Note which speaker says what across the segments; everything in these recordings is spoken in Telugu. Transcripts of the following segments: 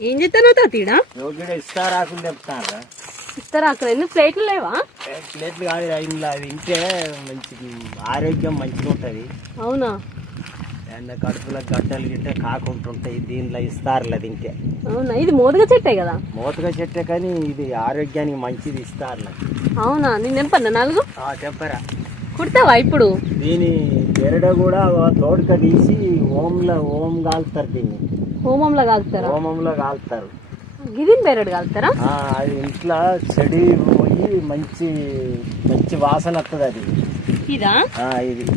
Speaker 1: ఏం చేస్తాను తాతీడా
Speaker 2: యోగ్యుడు ఇస్తారాకులు తెప్పుతారా
Speaker 1: ఇస్తారా అక్కడ ఎందుకు ప్లేట్లు లేవా?
Speaker 2: ప్లేట్లు కాదు ఇంట్లో అవి తింటే మంచిది ఆరోగ్యం మంచిగా ఉంటుంది.
Speaker 1: అవునా?
Speaker 2: ఎండ కడుపులో గడ్డలు గిట్ట కాకుంటుంటాయి దీంట్లో ఇస్తారులే తింటే.
Speaker 1: అవునా? ఇది మోదుగ చెట్టే కదా?
Speaker 2: మూతగా చెట్టే కానీ ఇది ఆరోగ్యానికి మంచిది ఇస్తారులే.
Speaker 1: అవునా? నేను నింపన్నా నాలుగు?
Speaker 2: చెప్పరా
Speaker 1: కుడతావా ఇప్పుడు?
Speaker 2: దీని ఎరడ కూడా తోడుక తీసి ఓంలో ఓం కాలుతారు దీన్ని.
Speaker 1: హోమంలో కాలుతారా?
Speaker 2: హోమంలో కాలుతారు.
Speaker 1: గిదిని బేరడు కాలుతారా?
Speaker 2: అది ఇంట్లో చెడి పోయి మంచి మంచి వాసన వస్తుంది అది.
Speaker 1: ఇదా?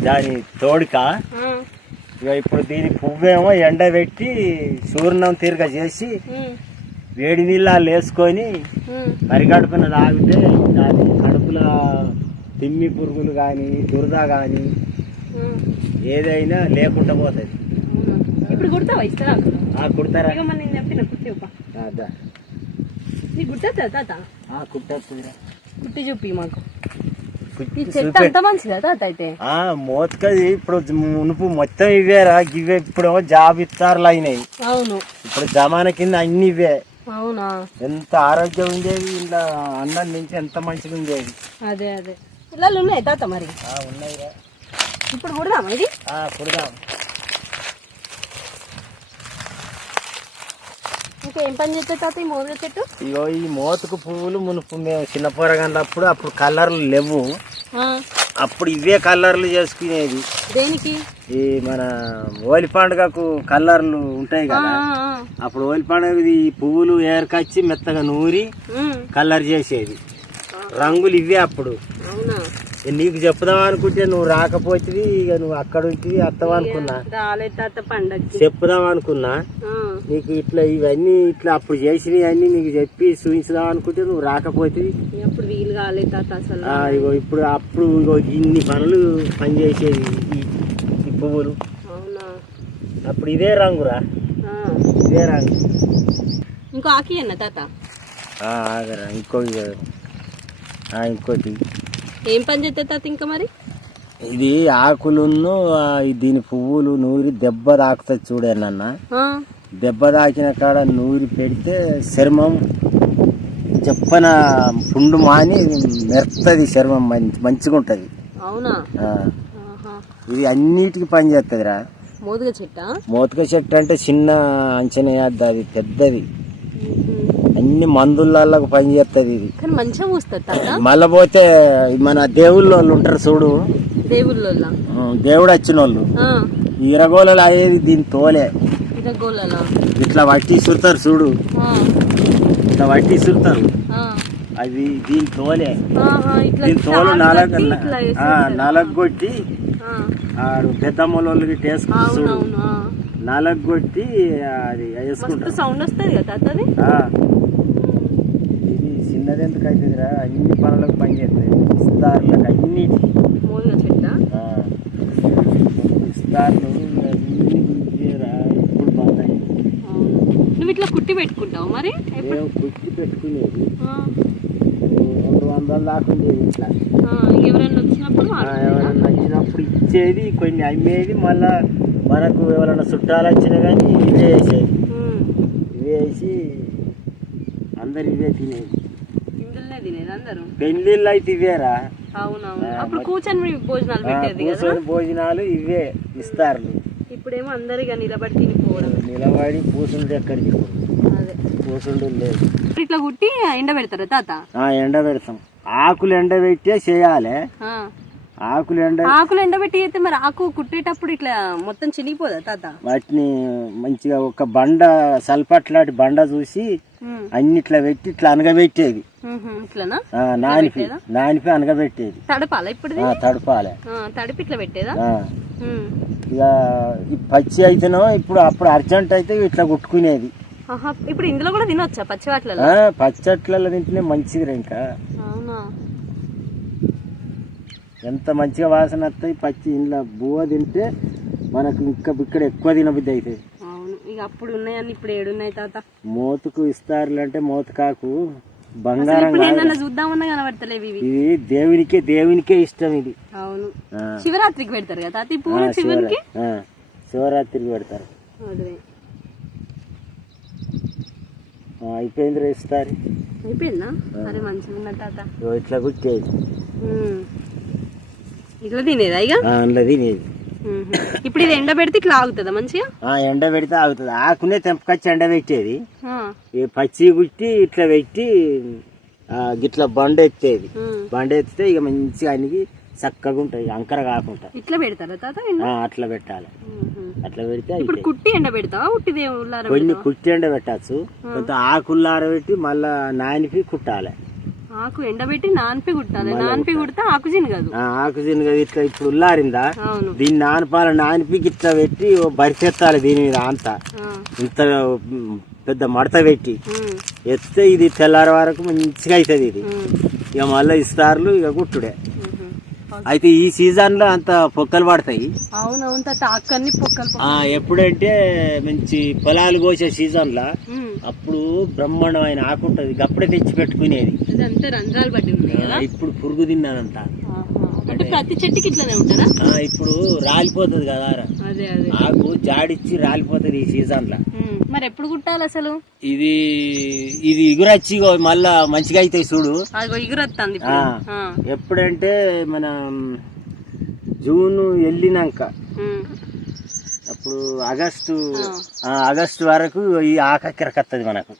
Speaker 2: దాని తోడుక? ఇక ఇప్పుడు దీని పువ్వేమో ఎండబెట్టి చూర్ణం తీరుగా చేసి వేడి నీళ్ళు వేసుకొని
Speaker 1: ఉమ్.
Speaker 2: పరిగడుపున తాగితే దాని కడుపులో తిమ్మి పురుగులు కానీ దురద కానీ. ఏదైనా లేకుండా పోతుంది?
Speaker 1: ఇప్పుడు కుడతావా? ఇస్తారా
Speaker 2: ఆ కుడతారా?
Speaker 1: ఇక నేను చెప్పిన కుట్టి
Speaker 2: దా.
Speaker 1: నీకు గుర్తా తాత?
Speaker 2: ఆ, కుట్టేస్తుందిరా.
Speaker 1: కుట్టి చూపి మాకు.
Speaker 2: కుట్టి
Speaker 1: ఈ చెట్టు
Speaker 2: చూపె-
Speaker 1: అంత మంచిదా తాత అయితే?
Speaker 2: ఆ మోతకది ఇప్పుడు మునుపు మొత్తం ఇవేరా ఇవే ఇప్పుడు జాబ్ ఇస్తారులు అయినాయి.
Speaker 1: అవును.
Speaker 2: ఇప్పుడు జమాన కింద అన్ని ఇవే.
Speaker 1: అవునా?
Speaker 2: ఎంత ఆరోగ్యం ఉండేది ఇలా అన్నం నుంచి ఎంత మంచిగా ఉండేది.
Speaker 1: అదే అదే. పిల్లలు ఉన్నాయి తాత మరి?
Speaker 2: ఆ, ఉన్నాయిరా.
Speaker 1: ఇప్పుడు కుడదామా ఇది?
Speaker 2: ఆ, కుడదాం.
Speaker 1: ఇంకా పని చేస్తే తాత ఈ మోదుగ చెట్టు?
Speaker 2: ఇగో ఈ మోతుకు పువ్వులు మునుపు మేము చిన్న పోరగాళ్ళప్పుడు అప్పుడు కలర్లు లేవు. అప్పుడు ఇవే కలర్లు చేసుకునేది.
Speaker 1: దేనికి?
Speaker 2: ఈ మన ఓలి పండుగకు కలర్లు ఉంటాయి కదా. అప్పుడు ఓలి పండుగది ఈ పువ్వులు ఏరకచ్చి మెత్తగా నూరి కలర్ చేసేది. రంగులు ఇవే అప్పుడు. నీకు చెప్పుదాం అనుకుంటే నువ్వు రాకపోతే ఇక నువ్వు అక్కడ ఉంటుంది వస్తావు అనుకున్నా. చెప్పుదాం అనుకున్నా. నీకు ఇట్లా ఇవన్నీ ఇట్లా అప్పుడు చేసినవి అన్నీ నీకు చెప్పి చూపించుదాం అనుకుంటే నువ్వు రాకపోతే
Speaker 1: అప్పుడు వీలు కాలే తాత అసలు.
Speaker 2: ఆ, ఇగో ఇప్పుడు అప్పుడు ఇగో ఇన్ని పనులు పనిచేసేది ఈ పువ్వులు.
Speaker 1: అవునా?
Speaker 2: అప్పుడు ఇదే రంగురా. ఇదే రంగు.
Speaker 1: ఇంకో ఆకి అన్న తాత.
Speaker 2: ఇంకో ఇంకోటి.
Speaker 1: ఏం పని చేస్తే తాత ఇంకా మరి?
Speaker 2: ఇది ఆకులును దీని పువ్వులు నూరి దెబ్బ తాకుతుంది చూడేనన్న దెబ్బ తాకిన కాడ నూరి పెడితే చర్మం చెప్పన పుండు మాని మెరుతుంది చర్మం మంచి మంచిగా ఉంటుంది.
Speaker 1: అవునా.
Speaker 2: ఇది అన్నిటికి పని చేస్తుందిరా
Speaker 1: మోదుగ చెట్టా?
Speaker 2: మోతక చెట్టు అంటే చిన్న అంచనా వేద్ది అది పెద్దది. అన్ని మందులకి పని చేస్తుంది ఇది.
Speaker 1: కానీ మంచిగా పూస్తుంది
Speaker 2: మళ్ళా పోతే మన దేవుళ్ళు వాళ్ళు ఉంటారు చూడు.
Speaker 1: దేవుళ్ళ
Speaker 2: దేవుడు వచ్చిన వాళ్ళు ఈ ఇరగోలలో అయ్యేది దీని తోలే. ఇట్లా వట్టి సుడతారు చూడు. ఇట్లా వట్టి సుడతారు. అది దీని తోలే. దీని తోలు నాలుగు? నాలుగు కొట్టి ఆడు పెద్దమ్మల వాళ్ళకి టేసుకుంటారు చూడు. నాలుగు కొట్టి అది వేసుకుంటారు.
Speaker 1: సౌండ్ వస్తుంది కదా
Speaker 2: చిన్నది ఎందుకు అవుతుందిరా అన్ని పనులకు పని చేస్తుంది. అన్ని ఇప్పుడు
Speaker 1: అవును. నువ్వు ఇట్లా కుట్టి పెట్టుకుంటావు మరి?
Speaker 2: కుట్టి పెట్టుకునేది. రెండు వందల దాకా ఉండేది ఇట్లా.
Speaker 1: ఎవరైనా వచ్చినప్పుడు?
Speaker 2: ఎవరైనా నచ్చినప్పుడు ఇచ్చేది కొన్ని అమ్మేది మళ్ళా మనకు ఎవరైనా చుట్టాలు వచ్చినా కానీ ఇవే వేసేది. ఇవే వేసి అందరు ఇవే తినేది.
Speaker 1: తినేది అందరూ?
Speaker 2: పెళ్ళిళ్ళు అయితే ఇవేరా
Speaker 1: అవునవును. అప్పుడు కూర్చొని భోజనాలు పెట్టేది కదా?
Speaker 2: కూర్చొని భోజనాలు ఇవే ఇస్తారు
Speaker 1: ఇప్పుడేమో అందరిగా నిలబడి తినిపోవడం.
Speaker 2: నిలబడి కూసుండు ఎక్కడికి
Speaker 1: అదే.
Speaker 2: కూసుండు లేదు.
Speaker 1: ఇట్లా కుట్టి ఎండ పెడతారా తాత?
Speaker 2: ఆ, ఎండ పెడతాం ఆకులు ఎండ పెట్టే చేయాలి. ఆకులు ఎండ
Speaker 1: ఆకులు ఎండబెట్టి అయితే మరి ఆకు కుట్టేటప్పుడు ఇట్లా మొత్తం చినిగిపోదా తాత?
Speaker 2: వాటిని మంచిగా ఒక బండ సల్పట్లాంటి బండ చూసి. అన్ని ఇట్లా పెట్టి ఇట్లా అనగబెట్టేది. నానిపి నానిపి అనగబెట్టేది.
Speaker 1: తడపాలా ఇప్పుడు
Speaker 2: తడపాలి.
Speaker 1: తడిపి ఇట్లా పెట్టేదా.
Speaker 2: ఇక పచ్చి అయితేనో ఇప్పుడు అప్పుడు అర్జెంట్ అయితే ఇట్లా కుట్టుకునేది.
Speaker 1: ఇప్పుడు ఇందులో కూడా తినొచ్చా పచ్చి వాటిలలో
Speaker 2: ఆ, పచ్చట్లలో తింటేనే మంచిది ఇంకా. ఎంత మంచిగా వాసన వస్తాయి పచ్చి ఇంట్లో బువ్వ తింటే మనకు ఇంకా ఇక్కడ ఎక్కువ తినబుద్ధి అవుతుంది
Speaker 1: అవును. ఇక అప్పుడు ఉన్నాయని ఇప్పుడు ఏడున్నాయి తాత.
Speaker 2: మోతుకు ఇస్తారులు అంటే మోతకాకు బంగారం
Speaker 1: చూద్దామన్నా కనబడతలేవు ఇవి.
Speaker 2: ఇది దేవునికే దేవునికే ఇష్టం ఇది.
Speaker 1: అవును. శివరాత్రికి పెడతారు కదా ఈ పూలు శివునికి?
Speaker 2: శివరాత్రికి పెడతారు. అయిపోయింది రేస్తారు
Speaker 1: అయిపోయిందా? అరే మంచిగా ఉన్న తాత.
Speaker 2: ఇట్లా
Speaker 1: ఉమ్. ఇట్లా తినేదా ఇక?
Speaker 2: అందులో తినేది.
Speaker 1: ఇప్పుడు ఇది ఎండ పెడితే ఇట్లా ఆగుతుందా మంచిగా?
Speaker 2: ఆ, ఎండ పెడితే ఆగుతుంది. ఆకునే తెంపకొచ్చి ఎండ పెట్టేది.
Speaker 1: ఆ.
Speaker 2: ఈ పచ్చి గుట్టి ఇట్లా పెట్టి ఆ, గిట్ల బండ ఎత్తేది. బండ ఎత్తితే ఇక మంచిగా అనికి చక్కగా ఉంటాయి. అంకర కాకుండా.
Speaker 1: ఇట్లా పెడతారా తాత ఎండ?
Speaker 2: ఆ, అట్లా పెట్టాలి. అట్లా పెడితే
Speaker 1: ఇప్పుడు. కుట్టి ఎండ పెడతావా? ఉట్టిదే ఉల్లార
Speaker 2: కొన్ని కుట్టి ఎండ పెట్టచ్చు. కొంత ఆకులు ఆరబెట్టి మళ్ళా నానిపి కుట్టాలి.
Speaker 1: ఆకు ఎండబెట్టి నాన్పి కుట్టాలి నాన్పి కుడితే ఆకు చినగదు
Speaker 2: ఆ, ఆకు తినగా ఇట్లా ఇప్పుడు ఉల్లారిందా? దీన్ని నానపాల నానిపి ఇట్లా పెట్టి బరిచెత్తాలి దీని మీద అంతా. ఇంత పెద్ద మడత పెట్టి. ఎత్తే ఇది తెల్లారి వరకు మంచిగా అవుతుంది ఇది. ఇక మళ్ళీ ఇస్తారులు ఇక కుట్టుడే. అయితే ఈ సీజన్లో అంత పొక్కలు పడతాయి.
Speaker 1: అవునవును పొక్కలు
Speaker 2: ఎప్పుడంటే మంచి పొలాలు కోసే సీజన్ లా. అప్పుడు బ్రహ్మాండమైన ఆకుంటది అప్పుడే తెచ్చి పెట్టుకునేది. ఇప్పుడు పురుగు తిన్నానంట
Speaker 1: ప్రతి చెట్టుకి ఇట్లానే ఉంటారా?
Speaker 2: ఆ, ఇప్పుడు రాలిపోతుంది కదా ఆకు జాడిచ్చి రాలిపోతుంది ఈ సీజన్ లా.
Speaker 1: మరి ఎప్పుడు కుట్టాలి అసలు?
Speaker 2: ఇది ఇది ఎగురొచ్చి ఇగో మళ్ళా మంచిగా అవుతాయి చూడు. ఆ. ఎప్పుడంటే మన జూన్ వెళ్ళినాక. అప్పుడు ఆగస్టు ఆగస్టు వరకు ఈ ఆకక్కరకత్తది మనకు.